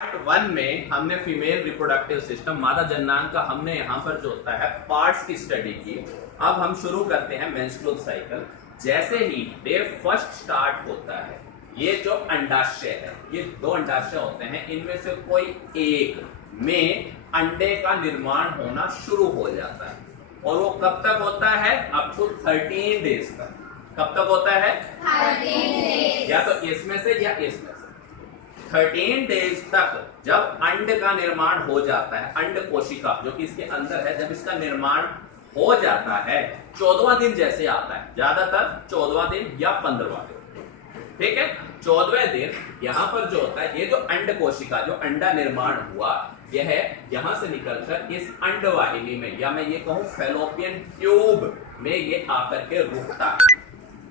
Part 1 में हमने female reproductive system मादा जननांग का हमने यहाँ पर जो होता है पार्ट्स की स्टडी की। अब हम शुरू करते हैं मेंस्ट्रुअल साइकिल। जैसे ही डे फर्स्ट स्टार्ट होता है, ये जो अंडाशय है, ये दो अंडाशय होते हैं, इनमें से कोई एक में अंडे का निर्माण होना शुरू हो जाता है और वो कब तक होता है? अप टू 13 डेज तक। कब तक होता है? 13 डेज। या तो इसमें से या इसमें से 13 डेज तक जब अंड का निर्माण हो जाता है, अंड कोशिका जो कि इसके अंदर है, जब इसका निर्माण हो जाता है, 14वां दिन जैसे आता है, ज्यादातर 14वां दिन या 15वां दिन, ठीक है। 14वें दिन यहां पर जो होता है, ये जो अंड कोशिका, जो अंडा निर्माण हुआ, यह यहां से निकलकर इस अंड वाहिनी में, या मैं ये कहूं फैलोपियन ट्यूब में, ये आकर के रुकता है।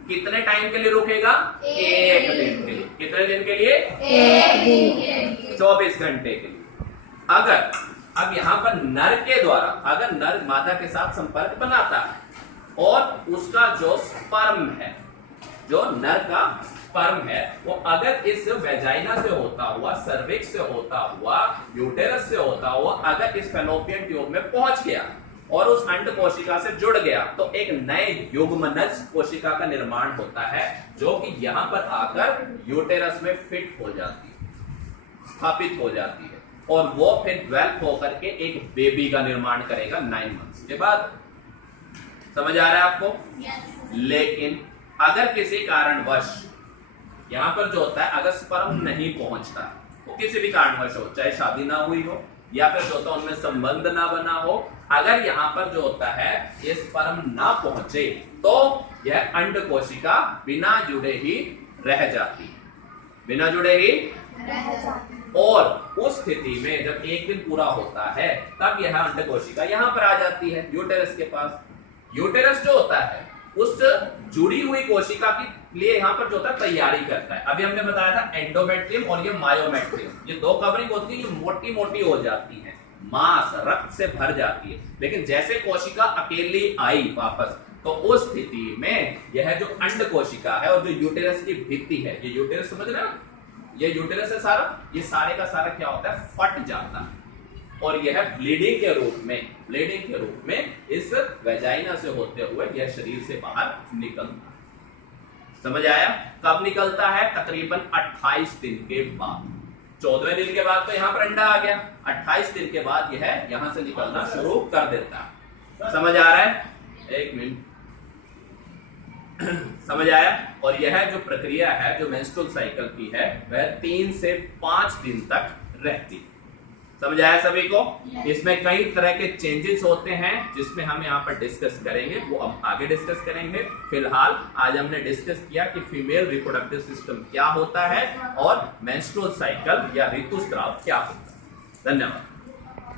कितने टाइम के लिए रुकेगा? एक दिन के लिए। कितने दिन के लिए? एक दिन के लिए। 24 घंटे के लिए। अगर अब यहाँ पर नर के द्वारा, अगर नर मादा के साथ संपर्क बनाता है और उसका जो स्पर्म है, जो नर का स्पर्म है, वो अगर इस वेजाइना से होता हुआ, सर्विक्स से होता हुआ, यूटेरस से होता हुआ, अगर इस फैलोपियन ट्यूब में पहुंच गया और उस अंड कोशिका से जुड़ गया, तो एक नए युग्मनज कोशिका का निर्माण होता है, जो कि यहां पर आकर यूटेरस में फिट हो जाती है, स्थापित हो जाती है, और वो फिर डेवलप होकर के एक बेबी का निर्माण करेगा 9 मंथ्स के बाद। समझ आ रहा है आपको? लेकिन अगर किसी कारणवश यहां पर जो होता है, अगर स्पर्म नहीं पहुंचता, वो किसी भी कारणवश हो, चाहे शादी ना हुई हो या फिर जो होता है उनमें संबंध ना बना हो, अगर यहां पर जो होता है ये स्पर्म ना पहुंचे, तो यह अंड कोशिका बिना जुड़े ही रह जाती है, बिना जुड़े ही रह जाती है। और उस स्थिति में जब एक दिन पूरा होता है, तब यह अंड कोशिका यहां पर आ जाती है, यूटेरस के पास। यूटेरस जो होता है उस जुड़ी हुई कोशिका के लिए यहां पर जो होता है तैयारी करता है। अभी हमने बताया था एंडोमेट्रियम और ये मायोमेट्रियम, ये दो कवरिंग होती है, ये मोटी मोटी हो जाती है, मांस रक्त से भर जाती है। लेकिन जैसे कोशिका अकेली आई वापस, तो उस स्थिति में यह जो अंड कोशिका है और जो यूटेरस की भित्ति है, ये यूटेरस समझ रहे हो, ये यूटेरस है सारा, ये सारे का सारा क्या होता है? फट जाता है और यह ब्लीडिंग के रूप में इस वेजाइना से होते हुए यह शरीर से बाहर निकलता है। समझ आया? कब निकलता है? तकरीबन 28 दिन के बाद। 14वें दिन के बाद तो यहां पर अंडा आ गया, 28 दिन के बाद यह यहां से निकलना शुरू कर देता है। समझ आ रहा है? एक मिनट। समझ आया? और यह जो प्रक्रिया है, जो मेंस्ट्रुअल साइकिल की है, वह 3 से 5 दिन तक रहती है। समझ आया सभी को? इसमें कई तरह के चेंजेस होते हैं, जिसमें हम यहाँ पर डिस्कस करेंगे, वो हम आगे डिस्कस करेंगे। फिलहाल आज हमने डिस्कस किया कि फीमेल रिप्रोडक्टिव सिस्टम क्या होता है और मेंस्ट्रुअल साइकिल या ऋतुस्राव क्या होता है। धन्यवाद।